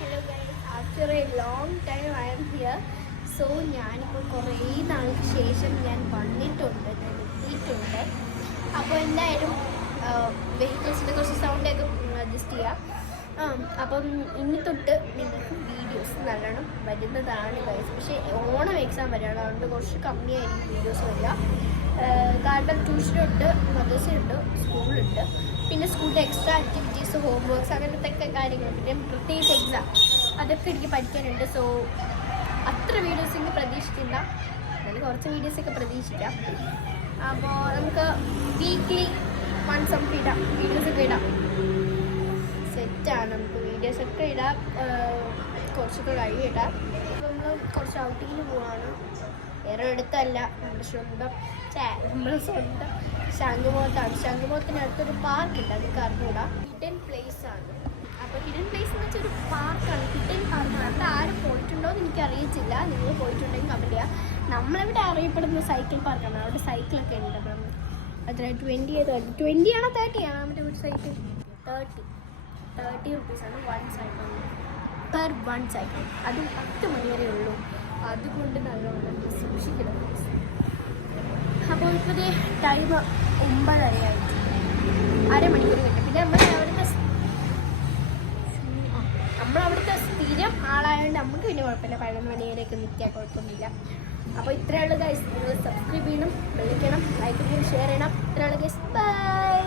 Hello guys, after a long time I am here. So ഞാനിപ്പോൾ കുറേ നാൾക്ക് ശേഷം ഞാൻ വന്നിട്ടുണ്ട്, ഞാൻ എത്തിയിട്ടുണ്ട്. അപ്പോൾ എന്തായാലും വെഹിക്കിൾസിൻ്റെ കുറച്ച് സൗണ്ടൊക്കെ അഡ്ജസ്റ്റ് ചെയ്യാം. അപ്പം ഇനി തൊട്ട് നിങ്ങൾക്ക് വീഡിയോസ് നല്ലോണം വരുന്നതാണ് ഗൈസ്. പക്ഷേ ഓണം എക്സാം വരികയാണ്, അതുകൊണ്ട് കുറച്ച് കമ്മിയായിരിക്കും വീഡിയോസ് വരിക. കാരണം ട്യൂഷനുണ്ട്, മദ്രസയുണ്ട്, സ്കൂളുണ്ട്, പിന്നെ സ്കൂളിലെ എക്സ്ട്രാ ആക്ടിവിറ്റീസ്, ഹോം വർക്ക്സ്, അങ്ങനത്തെ കാര്യങ്ങൾ, പിന്നെ പ്രത്യേകിച്ച് എക്സാം അതൊക്കെ എനിക്ക് പഠിക്കാനുണ്ട്. സോ അത്ര വീഡിയോസ് എനിക്ക് പ്രതീക്ഷിക്കില്ല, എന്നാലും കുറച്ച് വീഡിയോസൊക്കെ പ്രതീക്ഷിക്കാം. അപ്പോൾ നമുക്ക് വീക്ക്ലി വൺസ് നമുക്ക് ഇടാം, വീഡിയോസൊക്കെ ഇടാം. സെറ്റാണ്, നമുക്ക് വീഡിയോസൊക്കെ ഇടാം, കുറച്ചൊക്കെ കഴിയും ഇടാം. അപ്പോൾ നമ്മൾ കുറച്ച് ഔട്ടിങ്ങിന് പോവാണ്, വേറെ അടുത്തല്ല, നമ്മുടെ സ്വന്തം ശംഖുമുഖത്താണ്. ശംഖുമുഖത്തിനടുത്തൊരു പാർക്കുണ്ട്, അത് അറിഞ്ഞൂടാ. ഹിഡൻ പ്ലേസ് ആണ്. അപ്പോൾ ഹിഡൻ പ്ലേസ് എന്ന് വെച്ചാൽ ഒരു പാർക്കാണ്, ഹിഡൻ പാർക്കാണ്. അവിടെ ആരും പോയിട്ടുണ്ടോ എന്ന് എനിക്കറിയത്തില്ല, നിങ്ങൾ പോയിട്ടുണ്ടെങ്കിൽ കമൻറ്റ് ചെയ്യുക. നമ്മളെവിടെ അറിയപ്പെടുന്ന സൈക്കിൾ പാർക്കാണ്, അവിടെ സൈക്കിളൊക്കെ ഉണ്ട്. അപ്പം അത്ര 20 ആണോ 30 ആണോ നമ്മുടെ ഒരു സൈക്കിൾ? 30 റുപ്പീസാണ് one cycle, per one cycle. അതും 10 മണി വരെ ഉള്ളൂ, അതുകൊണ്ട് നല്ലോണം സൂക്ഷിക്കണം. അപ്പോൾ ഇപ്പോഴത്തെ ടൈം 9:30 ആയിട്ട്, അരമണിക്കൂർ കിട്ടും. പിന്നെ നമ്മളവിടുത്തെ സ്ഥിരം ആളായതുകൊണ്ട് നമുക്ക് പിന്നെ കുഴപ്പമില്ല, 11 മണി വരെയൊക്കെ നിൽക്കാൻ കുഴപ്പമൊന്നുമില്ല. അപ്പോൾ ഇത്രയുള്ള ഗൈസ്, നിങ്ങൾ സബ്സ്ക്രൈബ് ചെയ്യണം, വിളിക്കണം, ലൈക്ക് ചെയ്യണം, ഷെയർ ചെയ്യണം. ഇത്രയുള്ള ഗൈസ്, ബൈ.